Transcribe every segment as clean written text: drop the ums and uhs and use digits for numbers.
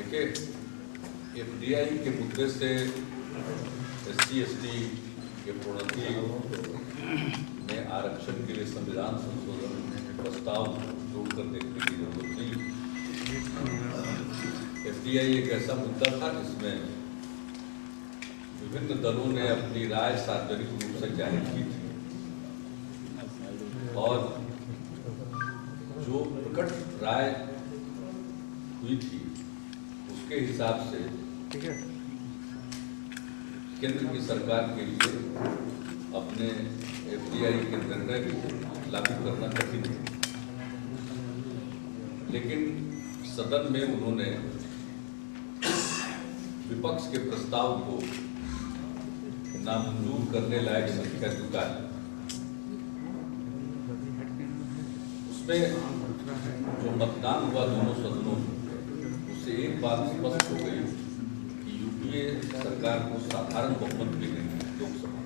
देखिए, एफडीआई के मुद्दे से SC/ST के प्रोन्नति में आरक्षण के लिए संविधान संशोधन प्रस्ताव जोड़कर देखने की जरूरत नहीं। एफडीआई एक ऐसा मुद्दा था जिसमें विभिन्न दलों ने अपनी राय सार्वजनिक रूप से जाहिर की थी और जो प्रकट राय हुई थी उसके हिसाब से केंद्र की सरकार के लिए अपने एफडीआई के निर्णय को लागू करना कठिन है, लेकिन सदन में उन्होंने विपक्ष के प्रस्ताव को नामंजूर करने लायक संख्या जुटाई। उसमें जो मतदान हुआ दोनों सदनों में, उससे एक बात स्पष्ट हो गई कि यूपीए सरकार को साधारण बहुमत भी नहीं है लोकसभा।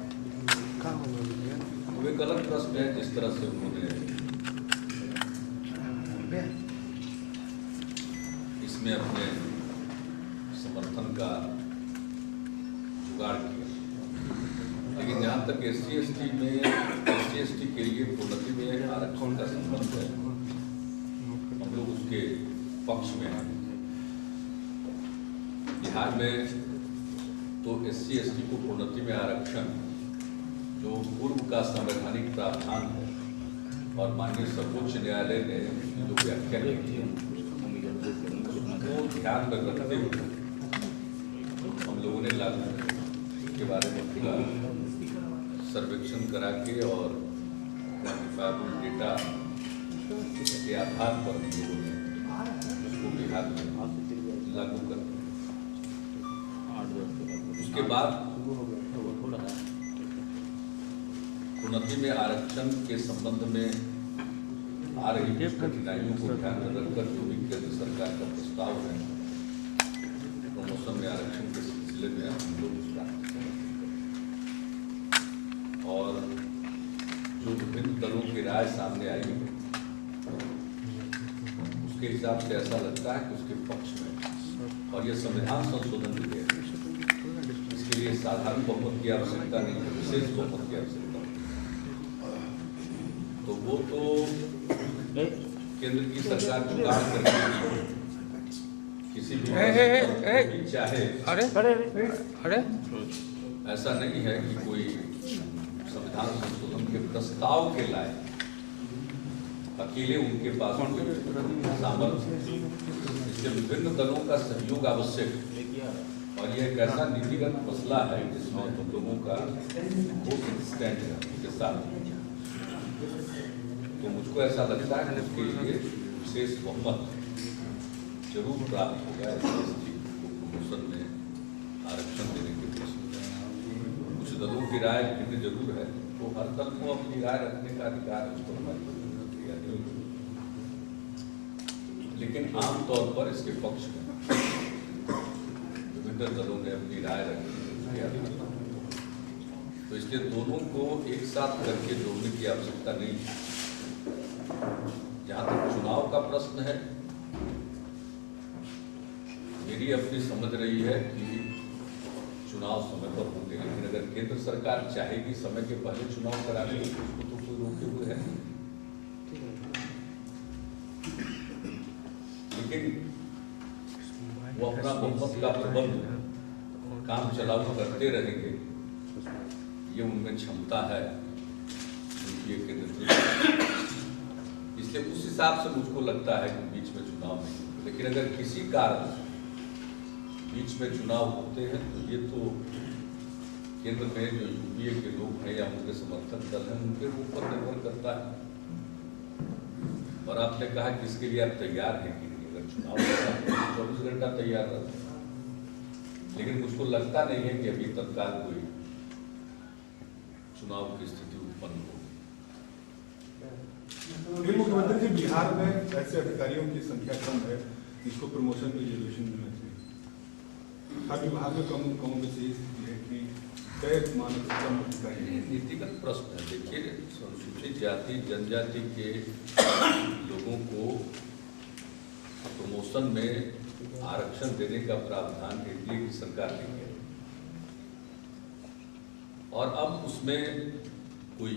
वो एक अलग प्रश्न है जिस तरह से उन्होंने इसमें अपने समर्थन का जुगाड़ किया, लेकिन जहाँ तक SC/ST के लिए प्रोन्नति में आरक्षण का संबंध है, हम लोग उसके पक्ष में हैं। बिहार में तो SC/ST को प्रोन्नति में आरक्षण जो पूर्व का संवैधानिक प्रावधान है और माननीय सर्वोच्च न्यायालय ने जो व्याख्या की है वो ध्यान में रखते हुए हम लोगों ने लागू के बारे में पूरा सर्वेक्षण करा के और क्वान्टिफाइबल डेटा के आधार पर हम लोगों ने उसको बिहार में लागू कर। उसके बाद प्रोन्नति में आरक्षण के संबंध में आ रही कुछ कठिनाइयों को ध्यान में रखकर जो भी केंद्र सरकार का प्रस्ताव है प्रमोशन में आरक्षण के सिलसिले में हम लोग उसका और जो विभिन्न दलों की राय सामने आई है उसके हिसाब से ऐसा लगता है कि उसके पक्ष में और ये संविधान संशोधन विधेयक इसके लिए साधारण बहुमत की आवश्यकता नहीं है, विशेष बहुमत की आवश्यकता। तो वो तो केंद्र की सरकार जुगाड़ करके किसी भी चाहे अरे ऐसा नहीं है कि कोई संविधान संशोधन के प्रस्ताव के लाए अकेले उनके पास सामर्थ्य, इससे विभिन्न दलों का सहयोग आवश्यक है और यह एक ऐसा नीतिगत मसला है जिसमें हम लोगों का स्टैंड है उनके साथ। तो मुझको ऐसा लगता है कि उसके लिए विशेष बहुमत जरूर प्राप्त होगा SC/ST को प्रमोशन में आरक्षण देने के प्रश्न। कुछ दलों की राय भिन्न जरूर है, तो हर दल को अपनी राय रखने का अधिकार है, उसको हमारी प्रक्रिया नहीं, लेकिन आमतौर पर इसके पक्ष में विभिन्न दलों ने अपनी राय रखी, तो इसलिए दोनों को एक साथ करके जोड़ने की आवश्यकता नहीं है। जहाँ तक चुनाव का प्रश्न है, मेरी अपनी समझ रही है कि चुनाव समय पर होंगे, लेकिन अगर केंद्र सरकार चाहेगी समय के पहले चुनाव कराने तो उसको तो कोई रोके हुए है नहीं, लेकिन वो अपना बहुमत का प्रबंध काम चलाऊ करते रहेंगे, ये उनमें क्षमता है यूपीए के नेतृत्व। इसलिए उस हिसाब से मुझको लगता है कि बीच में चुनाव नहीं, लेकिन अगर किसी कारण बीच में चुनाव होते हैं तो ये तो केंद्र में जो यूपीए के लोग हैं या उनके समर्थक दल हैं उनके ऊपर निर्भर करता है। और आपने कहा कि इसके लिए आप तैयार हैं कि नहीं, अगर चुनाव होता है 24 घंटा तैयार रहते हैं, लेकिन मुझको लगता नहीं है कि अभी तत्काल कोई चुनाव की स्थिति उत्पन्न हो। मुख्यमंत्री जी, बिहार में ऐसे अधिकारियों की संख्या कम है जिसको प्रमोशन में रिजर्वेशन मिलना चाहिए। हर विभाग में कम से स्थिति है कि तय मानक कम अधिकारी नीतिगत प्रश्न है। देखिए, अनुसूचित जाति जनजाति के लोगों को प्रमोशन में आरक्षण देने का प्रावधान एनडीए की सरकार ने किया और अब उसमें कोई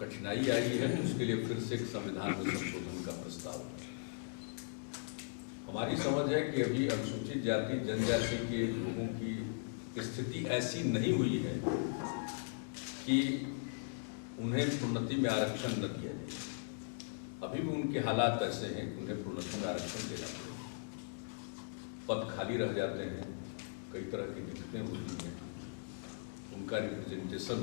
कठिनाई आई है तो उसके लिए फिर से एक संविधान में संशोधन का प्रस्ताव। हमारी समझ है कि अभी अनुसूचित जाति जनजाति के लोगों की स्थिति ऐसी नहीं हुई है कि उन्हें प्रोन्नति में आरक्षण न दिया जाए। अभी भी उनके हालात ऐसे हैं कि उन्हें प्रोन्नति में आरक्षण देना पड़ेगा, पद खाली रह जाते हैं, कई तरह की दिक्कतें होती हैं, उनका रिप्रेजेंटेशन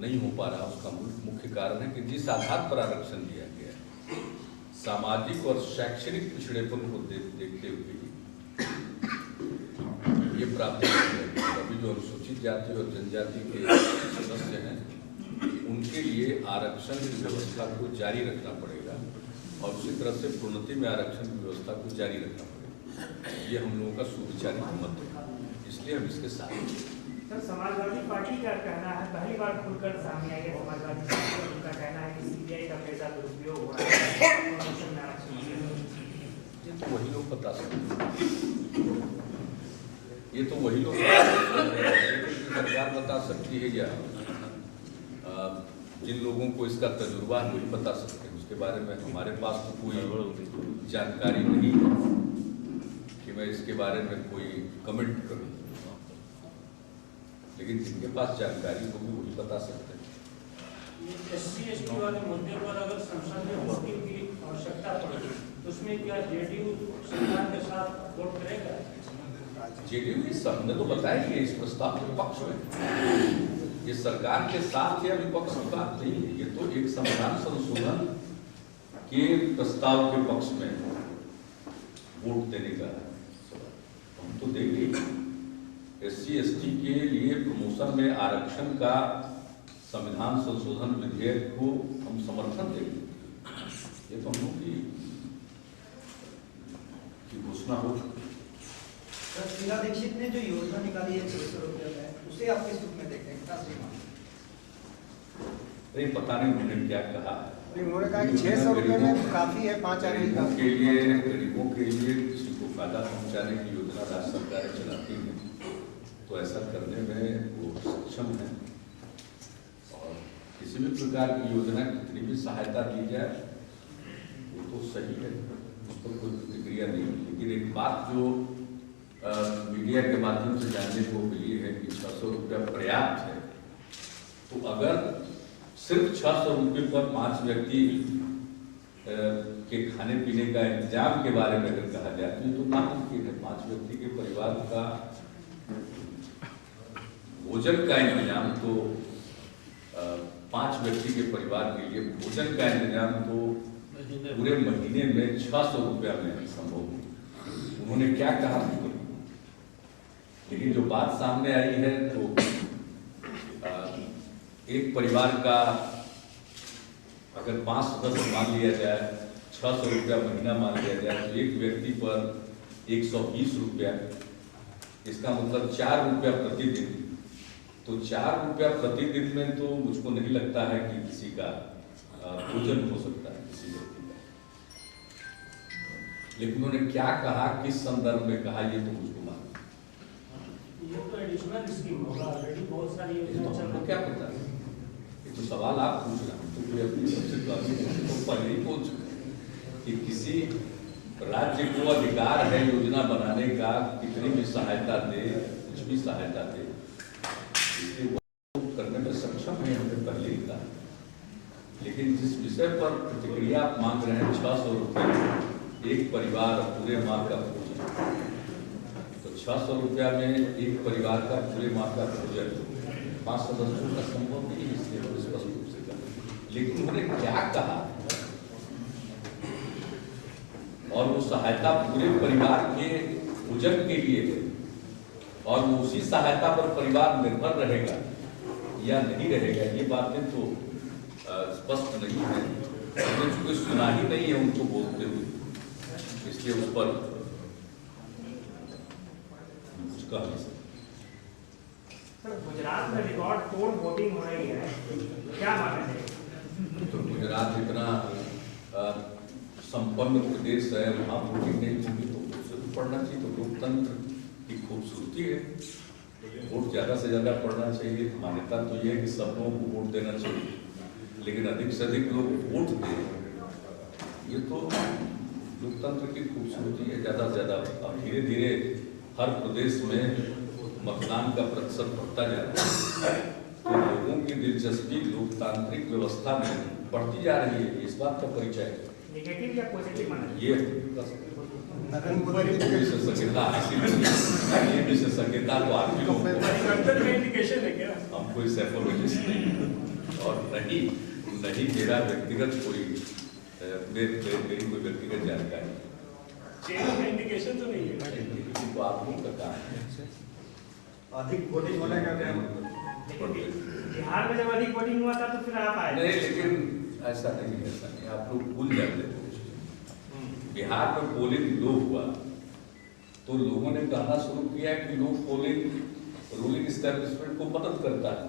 नहीं हो पा रहा। उसका मुख्य कारण है कि जिस आधार पर आरक्षण दिया गया है, सामाजिक और शैक्षणिक पिछड़ेपन को देखते हुए ये प्राप्त है। अभी जो अनुसूचित जाति और जनजाति के सदस्य हैं उनके लिए आरक्षण की व्यवस्था को जारी रखना पड़ेगा और उसी तरह से प्रोन्नति में आरक्षण की व्यवस्था को जारी रखना पड़ेगा। ये हम लोगों का सुविचारित मत है, इसलिए हम इसके साथ हैं। सर, समाजवादी पार्टी का कहना है, पहली बार खुलकर सामने आई है समाजवादी पार्टी, उनका कहना है कि सीबीआई का पैसा दुरुपयोग हो रहा है। वही लोग बता सकते, ये तो वही लोग सरकार बता सकती है या जिन लोगों को इसका तजुर्बा है वही बता सकते हैं। उसके बारे में हमारे पास तो कोई जानकारी नहीं है कि मैं इसके बारे में कोई कमेंट करूं, लेकिन जिनके पास जानकारी होगी वही बता सकते हैं। SC/ST वाले मुद्दे पर अगर संसद में वोटिंग की आवश्यकता पड़ेगी तो उसमें क्या जेडीयू सरकार के साथ वोट करेगा? जेडीयू इस हमने तो बताया कि इस प्रस्ताव के पक्ष में, ये सरकार के साथ या विपक्ष की बात नहीं है, ये तो एक संविधान संशोधन के प्रस्ताव के पक्ष में वोट देने का हम तो देंगे। SC/ST के लिए प्रमोशन में आरक्षण का संविधान संशोधन विधेयक को हम समर्थन देंगे। ये तो हम लोग की घोषणा हो चुकी है। शीला दीक्षित ने जो योजना निकाली है 600 रुपये में, उसे आप किस रूप में देखते हैं? नहीं पता नहीं उन्होंने क्या कहा है। उन्होंने कहा कि 600 रुपये में काफी है 5 आदमी का। गरीबों के लिए किसी को फायदा पहुंचाने की योजना राज्य सरकारें चलाती हैं, तो ऐसा करने में वो सक्षम है और किसी भी प्रकार की योजना कितनी भी सहायता दी जाए वो तो सही है, उस पर कोई प्रतिक्रिया नहीं। लेकिन एक बात जो मीडिया के माध्यम से जानने को मिली है कि 600 रुपया पर्याप्त है, तो अगर सिर्फ 600 रुपये पर 5 व्यक्ति के खाने पीने का इंतजाम के बारे में अगर कहा जाए तो ये तो नामुमकिन है। 5 व्यक्ति के परिवार का भोजन का इंतजाम तो 5 व्यक्ति के परिवार के लिए भोजन का इंतजाम तो पूरे महीने में 600 रुपया में संभव है। उन्होंने क्या कहा, लेकिन जो बात सामने आई है तो एक परिवार का अगर 5 सदस्य मान लिया जाए, 600 रुपया महीना मान लिया जाए तो एक व्यक्ति पर 120 रुपया, इसका मतलब 4 रुपया प्रतिदिन। तो 4 रुपया प्रतिदिन में तो मुझको नहीं लगता है कि किसी का भोजन हो सकता है किसी व्यक्ति का। लेकिन उन्होंने क्या कहा, किस संदर्भ में कहा, ये तो मुझको मालूम। ये तो एडिशनल स्कीम होगा, ऑलरेडी बहुत सारी योजनाएं चल रही, क्या पता है, ये तो सवाल आप पूछ रहे हैं, तो कोई अपनी सबसे तो पहले ही पूछ कि किसी राज्य को अधिकार है योजना बनाने का, कितनी भी सहायता दे, कुछ भी सहायता दे, वो करने में सक्षम है, हमने पहले ही कहा। लेकिन जिस विषय पर प्रतिक्रिया आप मांग रहे हैं, 600 रुपये एक परिवार पूरे माह का भोजन, तो 600 रुपया में एक परिवार का पूरे माह का भोजन 5 सदस्यों का संभव नहीं है, इसलिए वो स्पष्ट रूप से कहा। लेकिन उन्होंने क्या कहा, और वो सहायता पूरे परिवार के भोजन के लिए है और वो उसी सहायता पर परिवार निर्भर रहेगा या नहीं रहेगा, ये बातें तो स्पष्ट नहीं है। हमने कोई सुना ही नहीं है उनको बोलते हुए, इसलिए उस पर कुछ कह नहीं सकते। गुजरात में रिकॉर्ड तोड़ वोटिंग हो रही है, क्या माने हैं? तो गुजरात इतना संपन्न प्रदेश है, वहाँ वोटिंग नहीं होगी तो वोट से पढ़ना चाहिए। तो लोकतंत्र की खूबसूरती है, वोट ज़्यादा से ज़्यादा पड़ना चाहिए। मान्यता तो ये है कि सब लोगों को वोट देना चाहिए, लेकिन अधिक से अधिक लोग वोट दें, ये तो लोकतंत्र की खूबसूरती है। ज़्यादा से ज़्यादा धीरे धीरे हर प्रदेश में मतदान का प्रतिशत बढ़ता जा रहा है, तो लोगों की दिलचस्पी लोकतांत्रिक व्यवस्था में बढ़ती जा रही है। इस बात का परिचय है। नेगेटिव या पॉजिटिव माना ये विशेषज्ञता तो आप ही लोगों को, हम कोई साइकोलॉजिस्ट नहीं और नहीं मेरा व्यक्तिगत कोई मेरी कोई व्यक्तिगत जानकारी इंडिकेशन तो नहीं है, किसी को आप लोगों का काम है। अधिक वोटिंग होने का क्या बिहार में जब अधिक वोटिंग हुआ था तो फिर आप आए नहीं, लेकिन ऐसा नहीं आप लोग भूल जाते थे। बिहार में पोलिंग लो हुआ तो लोगों ने कहना शुरू किया कि लो पोलिंग रूलिंग एस्टेब्लिशमेंट को मदद करता है।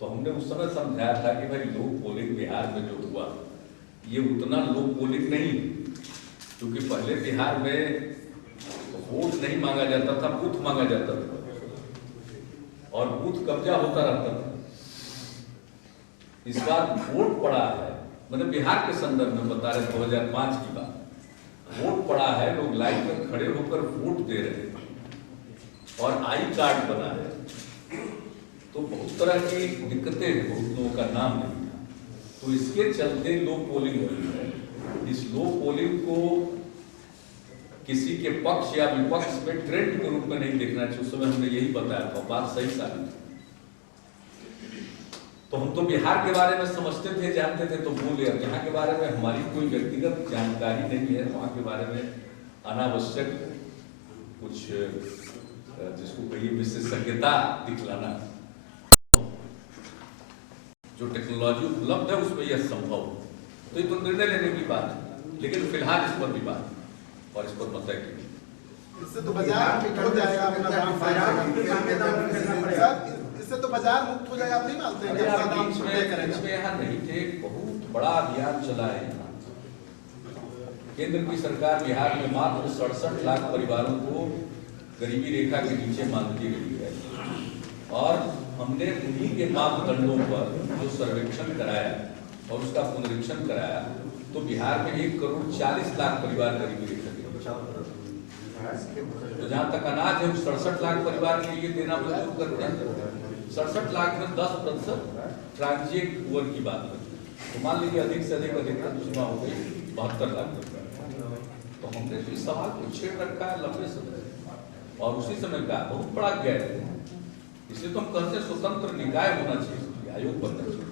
तो हमने उस समय समझाया था कि भाई लो पोलिंग बिहार में जो हुआ ये उतना लो पोलिंग नहीं, क्योंकि पहले बिहार में वोट नहीं मांगा जाता था, बूथ मांगा जाता था और बूथ कब्जा होता रहता था। इस बार वोट पड़ा है, मैंने बिहार के संदर्भ में बता रहे 2005 की बात, वोट पड़ा है, लोग लाइन में खड़े होकर वोट दे रहे हैं और आई कार्ड बना है। तो बहुत तरह की दिक्कतें हैं, बहुत लोगों का नाम नहीं था, तो इसके चलते लो पोलिंग हुई है। इस लो पोलिंग को किसी के पक्ष या विपक्ष में ट्रेंड के रूप में नहीं देखना चाहिए। उस समय हमने यही बताया था, बात सही साबित। तो हम तो बिहार के बारे में समझते थे, जानते थे, तो बोले। अब यहाँ के बारे में हमारी कोई व्यक्तिगत जानकारी नहीं है, वहाँ के बारे में अनावश्यक कुछ जिसको कहिए विशेषज्ञता दिखलाना, जो टेक्नोलॉजी उपलब्ध है उसमें यह संभव, तो ये तो निर्णय लेने की बात है। लेकिन फिलहाल इस पर भी बात और इस पर मत है कि इससे तो बाजार मुक्त हो जाएगा, अपना दाम इससे तो बाजार मुक्त हो जाएगा। आप नहीं मानते हैं इसमें यहाँ नहीं थे, बहुत बड़ा अभियान चला है। केंद्र की सरकार बिहार में मात्र 67 लाख परिवारों को गरीबी रेखा के नीचे मानती रही है और हमने उन्हीं के मापदंडों पर जो सर्वेक्षण कराया और उसका पुनरीक्षण कराया तो बिहार में 1,40,00,000 परिवार गरीबी रेखा के नीचे। तो जहाँ तक अनाज है 67 लाख परिवार के लिए देना मजबूर करते हैं। 67 लाख में 10% ट्रांजिएंट पुअर की बात करते हैं, तो मान लीजिए अधिक से अधिक अधिकतम सीमा हो गई 72 लाख रुपए। तो हमने तो इस सवाल को छेड़ रखा है लंबे समय और उसी समय का बहुत बड़ा गैप है। इसे तो हम कहते हैं स्वतंत्र निकाय होना चाहिए, आयोग बनना चाहिए।